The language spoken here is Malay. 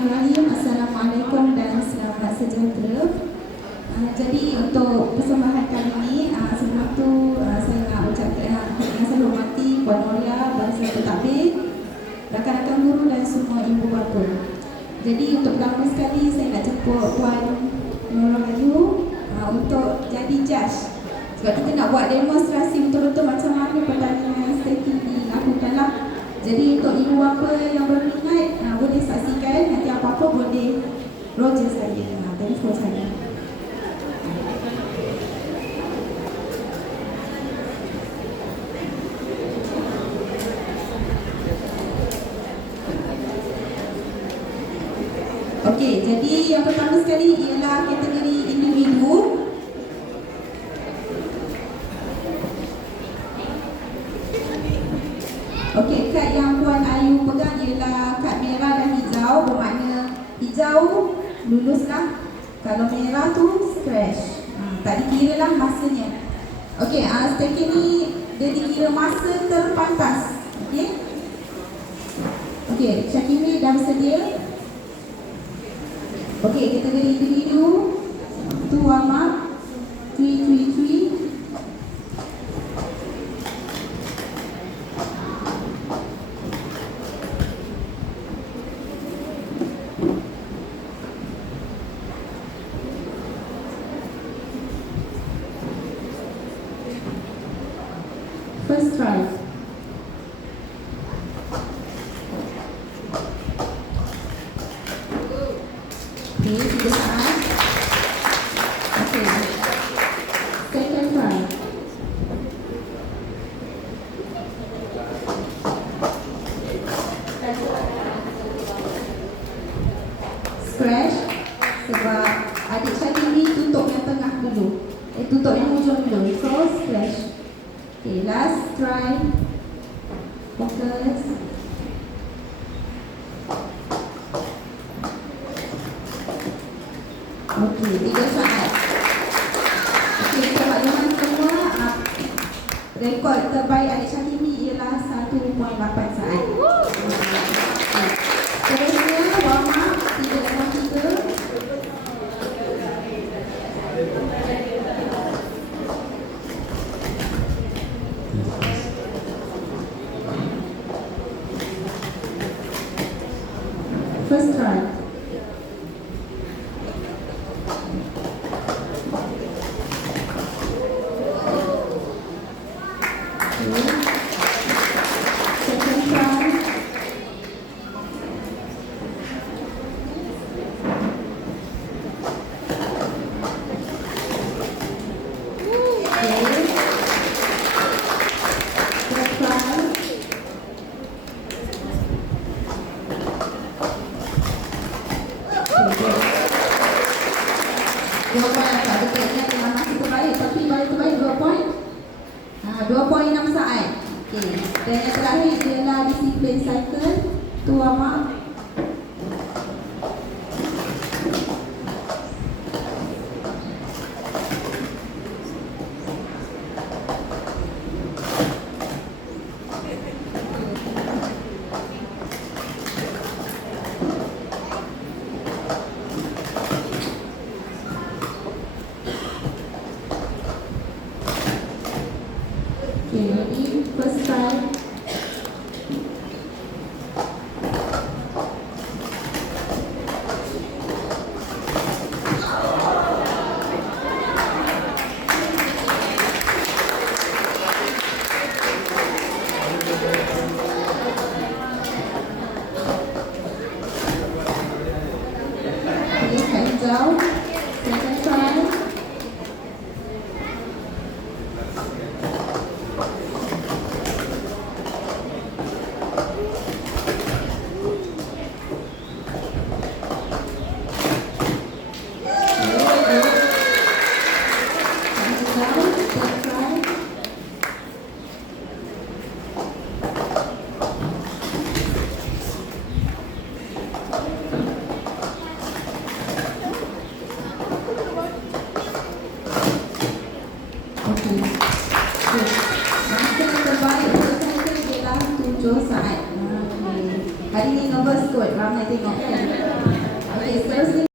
Bismillahirrahmanirrahim. Assalamualaikum dan selamat sejahtera. Jadi untuk persembahan kali ini, sebelum tu saya nak ucapkan yang saya hormati Puan Noria, Bangsa Pentadbir, rakan-rakan guru dan semua ibu bapa. Jadi untuk pertama sekali saya nak jemput Puan Noria untuk jadi judge. Sebab kita nak buat demonstrasi betul-betul macam mana pertandingan staking dilakukan lah. Jadi untuk ibu bapa yang berminat boleh saksikan, nanti apa-apa boleh roger saya, telefon saya. Okey, jadi yang pertama sekali ialah kategori individu. Okey, kad yang Puan Ayu pegang ialah kad merah dan hijau, bermakna hijau luluslah, kalau merah tu scratch. Tak dikira lah masanya. Okey, staking ni dia dikira masa terpantas. Okey. Okey, Syakimi dah bersedia. Okey, kategori individu tu warm up 333. First try. Okay, 3 saat. Okay. Second try. Scratch. Sebab adik Syakimi tutup yang tengah dulu. Tutup yang hujung dulu. So, scratch. Okay, last try. Focus. Okay, 3 saat. Okay, teman-teman semua, rekod terbaik adik Syakimi ialah 1.8 saat. Terusnya, warm up 3.3. First try. Second try. Third try. Dua poin tak betul, ingat memang masih terbaik, tapi baru terbaik 2 poin. 2.6 saat. Okey. Dan yang terakhir ialah disiplin cycle. Tu warm up. Okay, ready? First try. Seterusnya